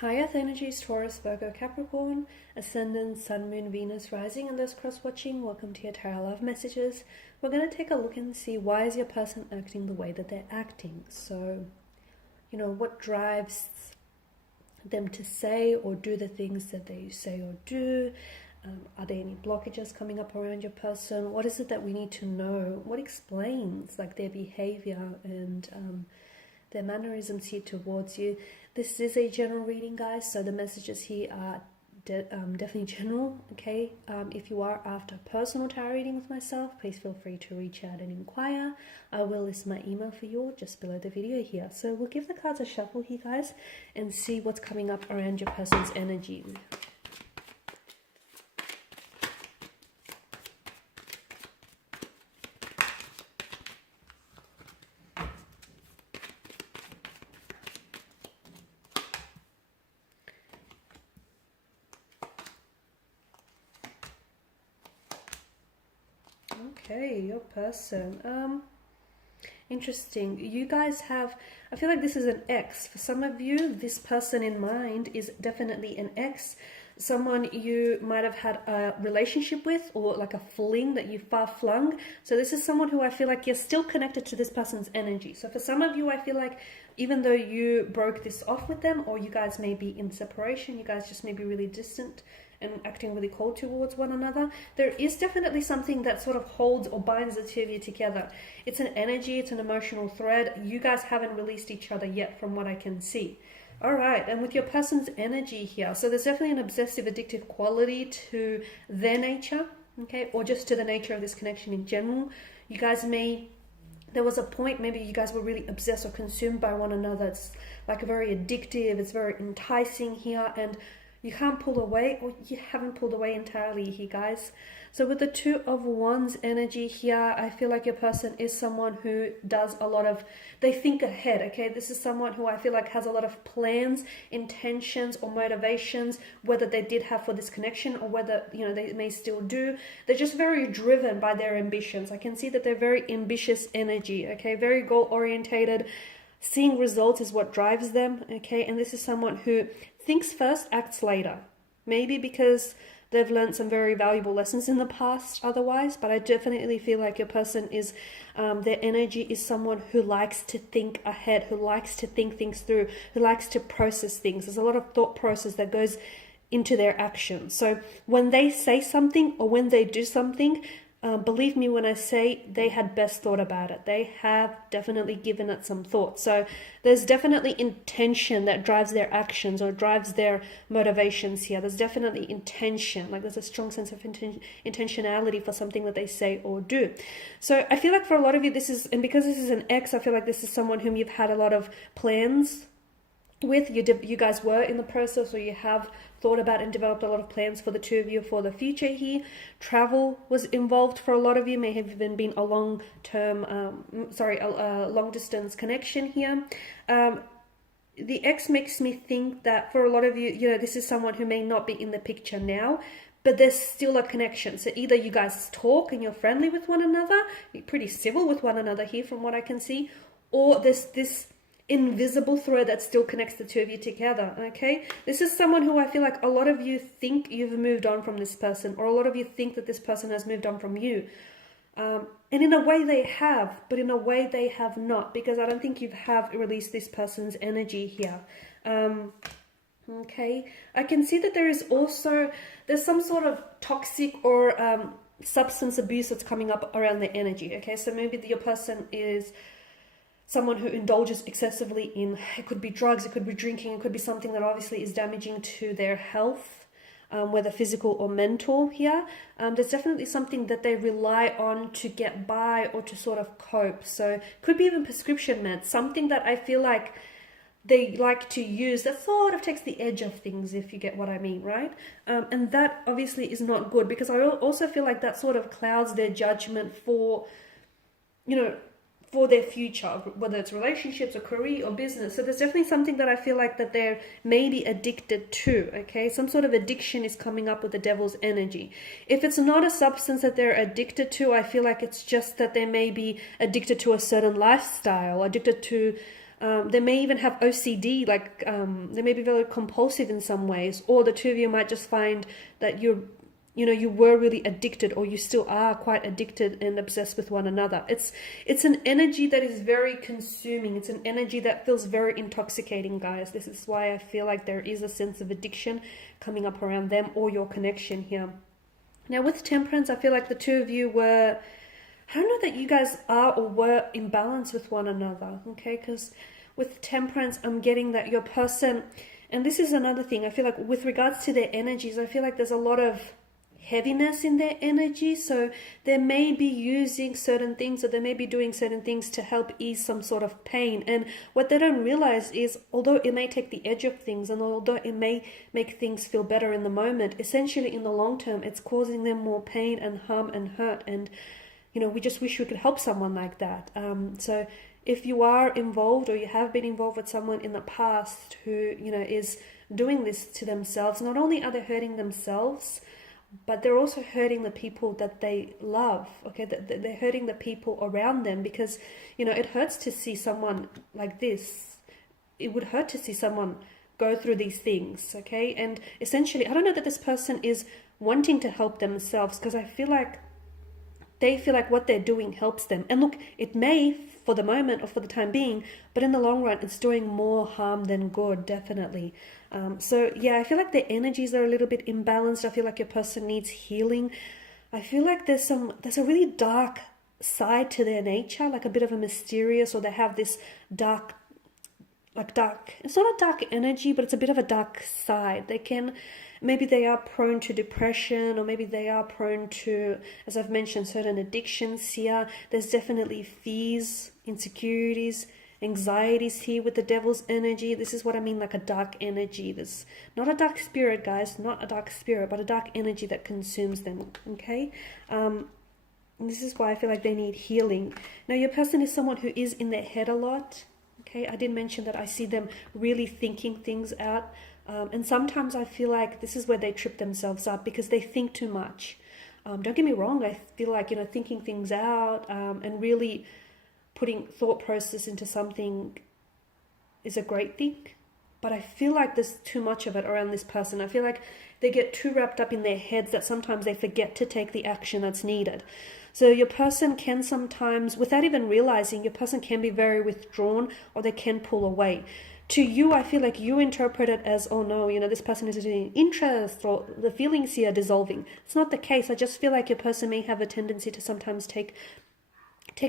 High Earth energies, Taurus, Virgo, Capricorn, Ascendant, Sun, Moon, Venus, Rising, and those cross-watching. Welcome to your Tarot Love Messages. We're going to take a look and see why is your person acting the way that they're acting. So, what drives them to say or do the things that they say or do? Are there any blockages coming up around your person? What is it that we need to know? What explains their behavior and their mannerisms here towards you? This is a general reading, guys, so the messages here are definitely general, okay? If you are after personal tarot reading with myself, please feel free to reach out and inquire. I will list my email for you just below the video here. So we'll give the cards a shuffle here, guys, and see what's coming up around your person's energy. Okay, your person. Interesting. You guys have, I feel like this is an ex. For some of you, this person in mind is definitely an ex. Someone you might have had a relationship with, or like a fling that you far flung. So this is someone who I feel like you're still connected to this person's energy. So for some of you, I feel like even though you broke this off with them, or you guys may be in separation, you guys just may be really distant and acting really cold towards one another, there is definitely something that sort of holds or binds the two of you together. It's an energy, it's an emotional thread. You guys haven't released each other yet from what I can see. All right, and with your person's energy here, so there's definitely an obsessive, addictive quality to their nature, okay, or just to the nature of this connection in general. You guys may, there was a point maybe you guys were really obsessed or consumed by one another. It's like very addictive, it's very enticing here, and you can't pull away, or you haven't pulled away entirely here, guys. So with the Two of Wands energy here, I feel like your person is someone who does a lot of, they think ahead, okay? This is someone who I feel like has a lot of plans, intentions, or motivations, whether they did have for this connection or whether, they may still do. They're just very driven by their ambitions. I can see that they're very ambitious energy, okay? Very goal-orientated. Seeing results is what drives them, okay? And this is someone who thinks first, acts later. Maybe because they've learned some very valuable lessons in the past otherwise, but I definitely feel like your person is, their energy is someone who likes to think ahead, who likes to think things through, who likes to process things. There's a lot of thought process that goes into their actions. So when they say something or when they do something, believe me when I say they had best thought about it. They have definitely given it some thought. So there's definitely intention that drives their actions or drives their motivations here. There's definitely intention. Like there's a strong sense of intentionality for something that they say or do. So I feel like for a lot of you, this is, and because this is an ex, I feel like this is someone whom you've had a lot of plans with. You guys were in the process, or you have thought about and developed a lot of plans for the two of you for the future here. Travel was involved for a lot of you, may have even been a long-term, a long-distance connection here. The ex makes me think that for a lot of you, this is someone who may not be in the picture now, but there's still a connection. So either you guys talk and you're friendly with one another, you're pretty civil with one another here from what I can see, or there's this invisible thread that still connects the two of you together, okay? This is someone who I feel like a lot of you think you've moved on from this person, or a lot of you think that this person has moved on from you. And in a way they have, but in a way they have not, because I don't think you have released this person's energy here. Okay, I can see that there's some sort of toxic or substance abuse that's coming up around the energy, okay? So maybe your person is someone who indulges excessively in, it could be drugs, it could be drinking, it could be something that obviously is damaging to their health, whether physical or mental here. There's definitely something that they rely on to get by or to sort of cope. So could be even prescription meds, something that I feel like they like to use that sort of takes the edge of things, if you get what I mean, right? And that obviously is not good, because I also feel like that sort of clouds their judgment for, for their future, whether it's relationships or career or business. So there's definitely something that I feel like that they're maybe addicted to, okay? Some sort of addiction is coming up with the devil's energy. If it's not a substance that they're addicted to, I feel like it's just that they may be addicted to a certain lifestyle, addicted to They may even have OCD, like they may be very compulsive in some ways, or the two of you might just find that you were really addicted, or you still are quite addicted and obsessed with one another. It's an energy that is very consuming. It's an energy that feels very intoxicating, guys. This is why I feel like there is a sense of addiction coming up around them or your connection here. Now with Temperance, I feel like the two of you were, I don't know that you guys are or were in balance with one another, okay? Because with Temperance, I'm getting that your person, and this is another thing, I feel like with regards to their energies, I feel like there's a lot of heaviness in their energy. So they may be using certain things, or they may be doing certain things to help ease some sort of pain. And what they don't realize is, although it may take the edge of things, and although it may make things feel better in the moment, essentially in the long term, it's causing them more pain and harm and hurt. And we just wish we could help someone like that. So if you are involved, or you have been involved with someone in the past who, is doing this to themselves, not only are they hurting themselves, but they're also hurting the people that they love, okay? They're hurting the people around them, because, it hurts to see someone like this. It would hurt to see someone go through these things, okay? And essentially, I don't know that this person is wanting to help themselves, because I feel like they feel like what they're doing helps them. And look, it may for the moment or for the time being, but in the long run, it's doing more harm than good, definitely. So yeah, I feel like their energies are a little bit imbalanced. I feel like your person needs healing. I feel like there's a really dark side to their nature, like a bit of a mysterious, or they have this dark, it's not a dark energy, but it's a bit of a dark side. Maybe they are prone to depression, or maybe they are prone to, as I've mentioned, certain addictions here. There's definitely fears, insecurities, anxieties here with the Devil's energy. This is what I mean, like a dark energy. There's not a dark spirit, guys, not a dark spirit, but a dark energy that consumes them, okay? And this is why I feel like they need healing. Now, your person is someone who is in their head a lot, okay? I did mention that I see them really thinking things out. And sometimes I feel like this is where they trip themselves up, because they think too much. Don't get me wrong, I feel like, thinking things out and really putting thought process into something is a great thing. But I feel like there's too much of it around this person. I feel like they get too wrapped up in their heads that sometimes they forget to take the action that's needed. So your person can sometimes, without even realizing, your person can be very withdrawn, or they can pull away. To you, I feel like you interpret it as, oh no, this person is in interest, or the feelings here are dissolving. It's not the case. I just feel like your person may have a tendency to sometimes take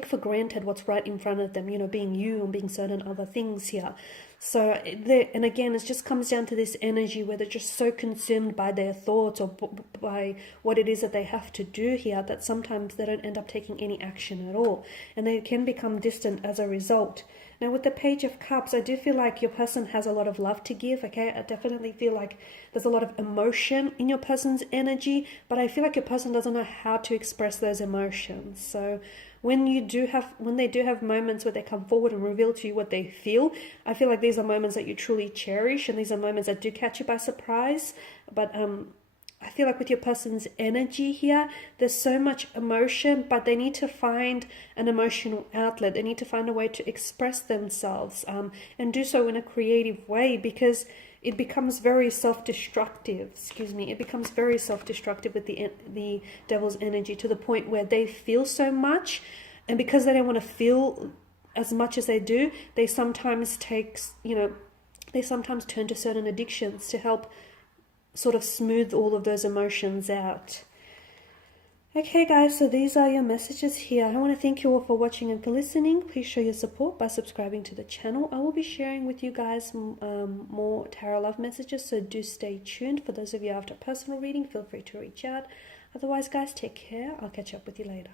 for granted what's right in front of them, being you and being certain other things here. So, and again, it just comes down to this energy where they're just so consumed by their thoughts, or by what it is that they have to do here, that sometimes they don't end up taking any action at all. And they can become distant as a result. Now, with the Page of Cups, I do feel like your person has a lot of love to give, okay? I definitely feel like there's a lot of emotion in your person's energy, but I feel like your person doesn't know how to express those emotions. So when they do have moments where they come forward and reveal to you what they feel, I feel like these are moments that you truly cherish, and these are moments that do catch you by surprise. But I feel like with your person's energy here, there's so much emotion, but they need to find an emotional outlet. They need to find a way to express themselves and do so in a creative way, because it becomes very self-destructive. It becomes very self-destructive with the Devil's energy, to the point where they feel so much, and because they don't want to feel as much as they do, they sometimes turn to certain addictions to help sort of smooth all of those emotions out. Okay guys, so these are your messages here. I want to thank you all for watching and for listening. Please show your support by subscribing to the channel. I will be sharing with you guys more tarot love messages, so do stay tuned. For those of you after personal reading, feel free to reach out. Otherwise guys, take care. I'll catch up with you later.